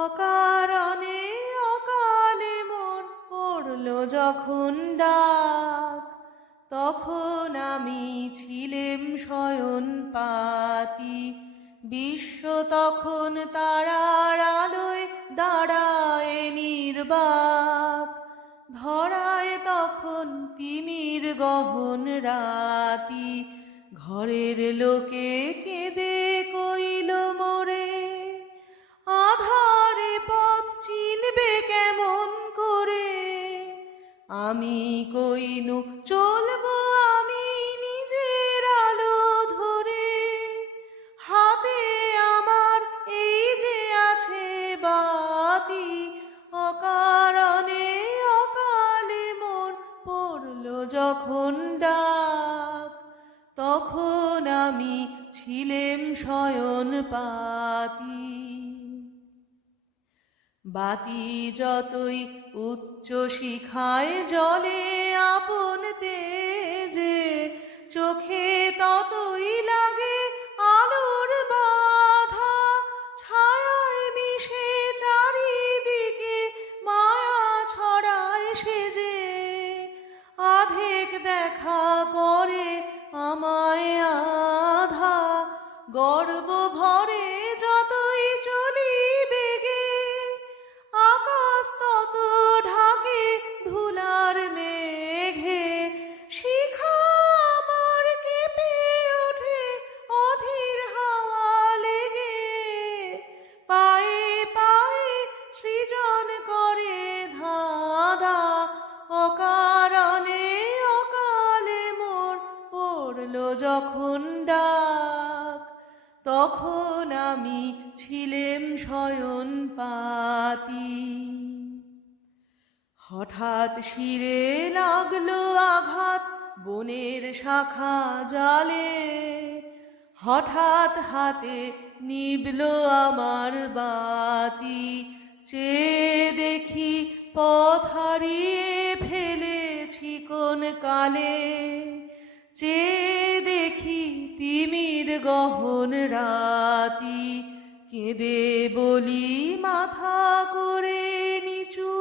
অকারণে অকালে মোর পড়ল যখন ডাক, তখন আমি ছিলেম শয়ন পাতি। বিশ্ব তখন তারার আলোয় দাঁড়ায় নির্বাক, ধরায় তখন তিমির গহন রাতি। ঘরের লোকে কেঁদে কইল মোরে, আধারে পথ চিনবে কেমন করে। আমি কইনু চলবো আমি নিজের আলো ধরে, হাতে আমার এই যে আছে বাতি। অকারণে অকালে মোর পড়ল যখন ডাক, তখন আমি ছিলেম শয়ন পাতি। বাতি যতই উচ্চ শিখায় জলে আপন তেজে, চোখে ততই লাগে আলোর বাধা। ছায়ায় মিশে চারিদিকে মায়া ছড়ায় সেজে, আধেক দেখা করে আমায় আধা। গর্ব ভরে যতই চলি বেগে, আকাশ তত ঢাকে ধুলার মেঘে। শিখা আমার কেঁপে ওঠে অধীর হাওয়া লেগে, পায়ে পায়ে সৃজন করে ধাঁধা। অকারণে অকালে মোর পড়ল যখন ডাক, তখন আমি ছিলেম শয়ন পাতি। হঠাৎ শিরে লাগলো আঘাত বনের শাখা জালে, হঠাৎ হাতে নিবল আমার বাতি। চেয়ে দেখি পথ হারিয়ে ফেলেছি কোন কালে, চেয়ে দেখি তিমির গহন রাতি। কেঁদে বলি মাথা করে নিচু,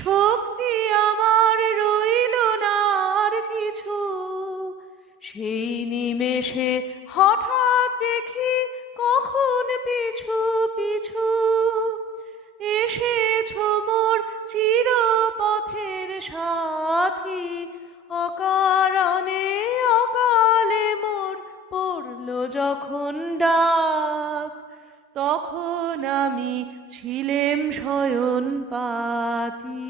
শক্তি আমার রইল না আর কিছু। সেই নিমেষে হঠাৎ দেখি কখন পিছু পিছু এসেছো মোর চিরপথের সাথী। অকারণে অকালে মোর পড়ল যখন ডাক, তখন আমি ছিলেম শয়ন পাতি।